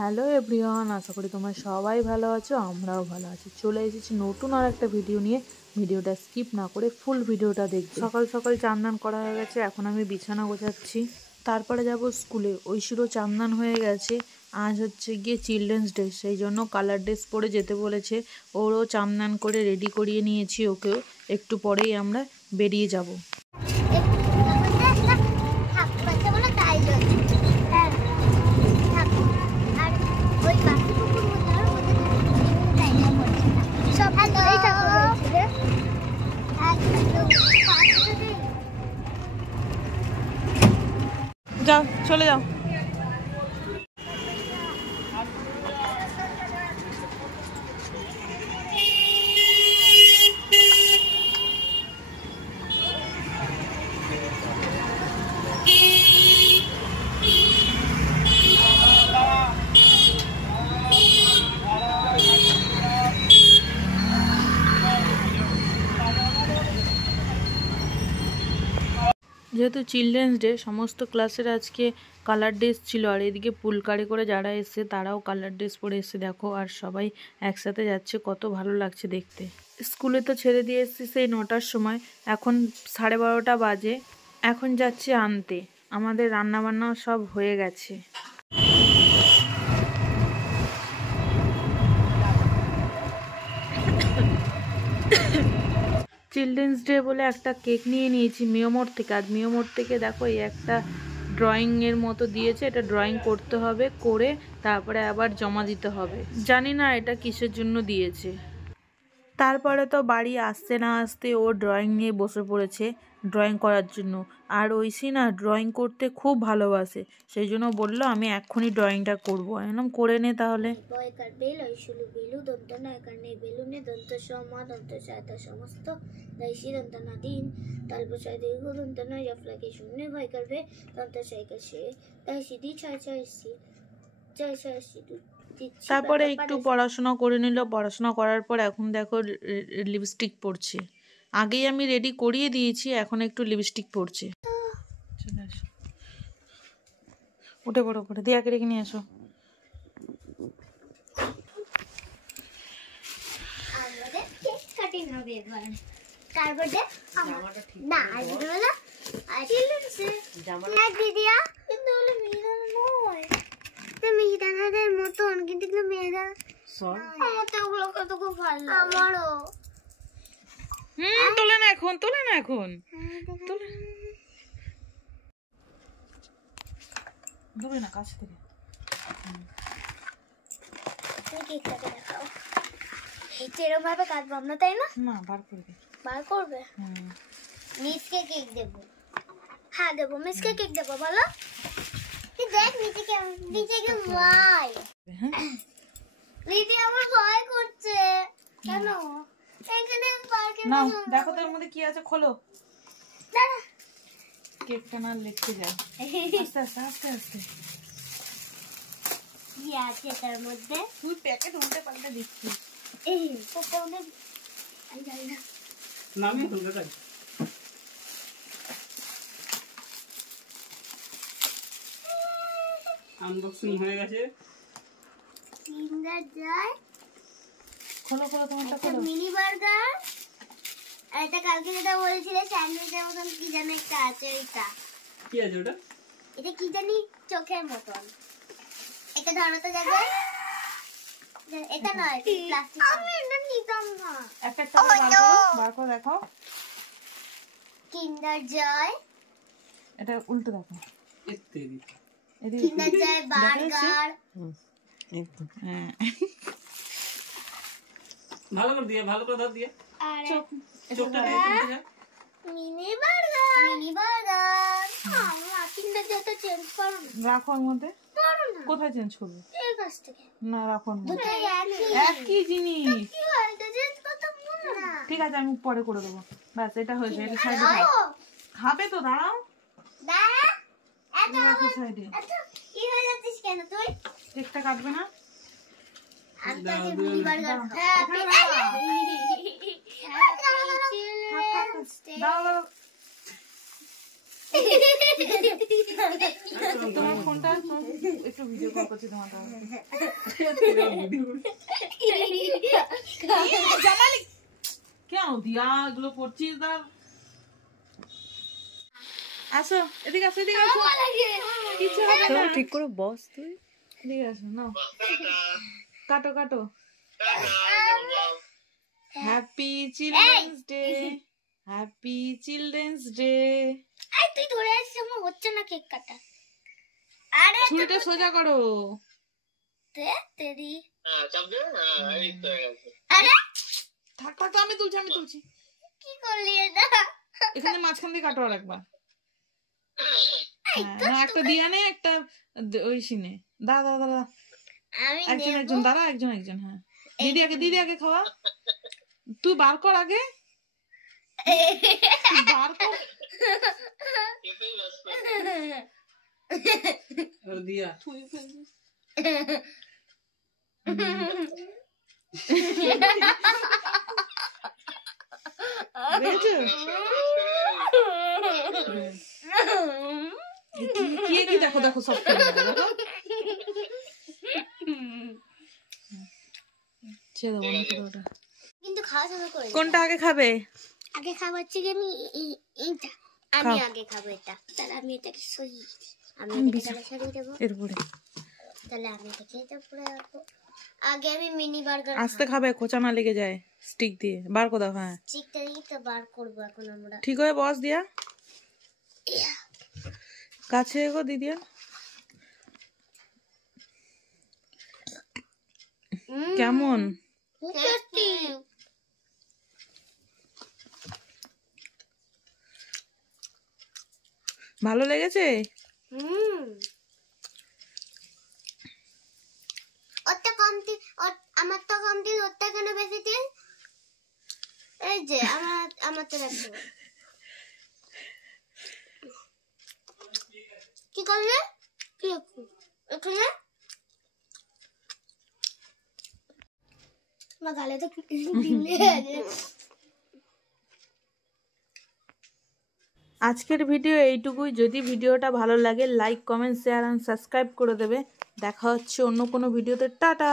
Hello everyone, আশা করি তোমরা সবাই ভালো আছো, আমরাও ভালো আছি। চলে এসেছি নতুন আর একটা ভিডিও নিয়ে। ভিডিওটা স্কিপ না করে ফুল ভিডিওটা দেখবে। সকাল সকাল চান করা হয়ে গেছে, এখন আমি বিছানা গোছাচ্ছি। তারপরে যাব স্কুলে। ঐশীরও চান হয়ে গেছে। আজ হচ্ছে গিয়ে চিলড্রেন্স ডে, সেই জন্য কালার ড্রেস পরে যেতে বলেছে। ওরও চান করে রেডি করিয়ে নিয়েছি ওকেও। একটু পরেই আমরা বেরিয়ে যাব। যাও, চলে যাও। যেহেতু চিলড্রেন্স ডে, সমস্ত ক্লাসের আজকে কালার ড্রেস ছিল। আর এদিকে পুলকারে করে যারা এসছে তারাও কালার ড্রেস পরে এসছে দেখো। আর সবাই একসাথে যাচ্ছে, কত ভালো লাগছে দেখতে। স্কুলে তো ছেড়ে দিয়ে এসছি সেই 9টার সময়, এখন 12:30 বাজে। এখন যাচ্ছি আনতে। আমাদের রান্নাবান্নাও সব হয়ে গেছে। চিলড্রেন্স ডে বলে একটা কেক নিয়ে নিয়েছি মিয়োমোর থেকে। আর মিয়োমোর থেকে দেখো এই একটা ড্রয়িংয়ের মতো দিয়েছে, এটা ড্রয়িং করতে হবে, করে তারপরে আবার জমা দিতে হবে। জানি না এটা কিসের জন্য দিয়েছে। তারপরে তো বাড়ি আসতে না আসতে ও ড্রয়িং নিয়ে বসে পড়েছে ড্রয়িং করার জন্য। আর ঐশী না ড্রয়িং করতে খুব ভালোবাসে, সেই জন্য বললো আমি এক্ষুনি ড্রয়িংটা করবো। একদম করে নে তাহলে। তারপরে একটু পড়াশোনা করে নিল। পড়াশোনা করার পর এখন দেখো লিপস্টিক পরছে। আগেই আমি রেডি করিয়ে দিয়েছি, এখন একটু লিপস্টিক পরছে। চলে আসো, উঠে পড়ো, করে দিয়াকে রেখে নিয়ে আসো। মেয়েদানাদের মতন, কিন্তু মেয়েদানা আমারও। তোলে না এখন, তোলে না এখন, তোলে না কাছ থেকে। এরকম ভাবে কাটবো আমরা, তাই না? না, বার করবে। বার করবে? মিসকে কেক দেবো। হ্যাঁ দেবো, মিসকে কেক দেবো। বলো দেখ নিচে কেমন, নিচে কেমন ভয়। দিদি আমার ভয় করছে। কেন? এখানে পার্কে নাও, দেখো তো এর মধ্যে কি আছে, খোলো। দাঁড়া, কেকটা না লিখতে যায়। আস্তে আস্তে আস্তে আস্তে। কি আছে তার মধ্যে? তুই প্যাকেট উল্টে পাল্টে দিচ্ছিস। এই ওটা মধ্যে আমি জানি না। নামই খুলবে তাই। আনবক্সিং হয়ে গেছে। কিন্ডার জয়। খোলো খোলো, তোমারটা খোলো। Mini burger. আর এটা কালকে যেটা বলেছিলে স্যান্ডউইচের মতন কি জানি একটা আছে, ওইটা কি আছে ওটা? এটা কি জানি চোখের মতন। এটা ধরো তো জায়গায়। এটা নয়, প্লাস্টিক। আমি এটা নিতাম না। একটা একটা বার করে দেখো। কিন্ডার জয়। এটা উল্টো দেখো। কিন্ডার জয় বার্গার। হ্যাঁ, ভালো করে দিয়ে, ভালো করে ধর দিয়ে। আর চোখটা দিয়ে তুলতে যা। Mini burger. Mini burger. আমরা কিন্ডার জয়টা চেঞ্জ করব। রাখো এর মধ্যে। করো না। কোথায় চেঞ্জ করবে? এই কাছ থেকে। না, রাখো এর মধ্যে। দুটোই একই জিনিস। কি হয় এটা চেঞ্জ করতে মনে না। ঠিক আছে, আমি পরে করে দেবো। ব্যাস, এটা হয়েছে। এটা সাইডে খাবে তো, দাঁড়াও। দাঁড়া, এত রাখো সাইডে। এত কি হয়ে যাচ্ছিস কেন তুই? কেকটা কাটবে না? আমি তাকে মিনি বার্গার দাও দাও। তোমার ফোনটা একটু ভিডিও কল করছি তোমার জামালি কেন দিয়া এগুলো করছিস দাঁড় আসো এদিকে আসো এদিকে আসো কিছু হবে না ঠিক করে বস তুই এদিকে আসো নাও কাটো কাটো happy children's day happy children's day এই তুই ধরে আসছিস আমার হচ্ছে না কেক কাটা আরে ছুরিটা সোজা করো তে তেরি আরে থাক থাক আমি তুলছি কি করলি এটা এখানে মাঝখান দিয়ে কাটো আর একবার হ্যাঁ না একটা দিয়া নে একটা ওই সিনে দাদা দাদা আমি একজন দাঁড়া একজন হ্যাঁ দিদি আগে খাওয়া তুই বার কর আগে বার কর আর দিয়া কি দেখো দেখো সব ছেড়ে দাও বন্ধ করো ওটা কিন্তু খাওয়া শুরু করে কোনটা আগে খাবে আগে খাওয়াচ্ছি কি আমি এইটা আমি আগে খাবো এটা তাহলে আমি এটাকে সরিয়ে আমি এটাকে সরিয়ে দেবো এরপরে তাহলে আমি এটাকে এটা পুরো রাখবো আগে আমি মিনি বার্গার আস্তে খাবে খোঁচা না লেগে যায় স্টিক দিয়ে বার করে দাও হ্যাঁ চিকটা দিয়ে তো বার করবো এখন আমরা ঠিক হয়ে বস দিয়া কাছে এগো দিদিয়া কেমন টেস্টি ভালো লেগেছে ওটা কমতি আমারটা কমতি ওটা কেন বেশি তেল এই যে আমার তো রাখবো কি করলে কি এখানে আমার গালে তো দিলে আজকের ভিডিও এইটুকুই যদি ভিডিওটা ভালো লাগে like comment share and subscribe করে দেবে দেখা হচ্ছে অন্য কোনো ভিডিওতে টাটা।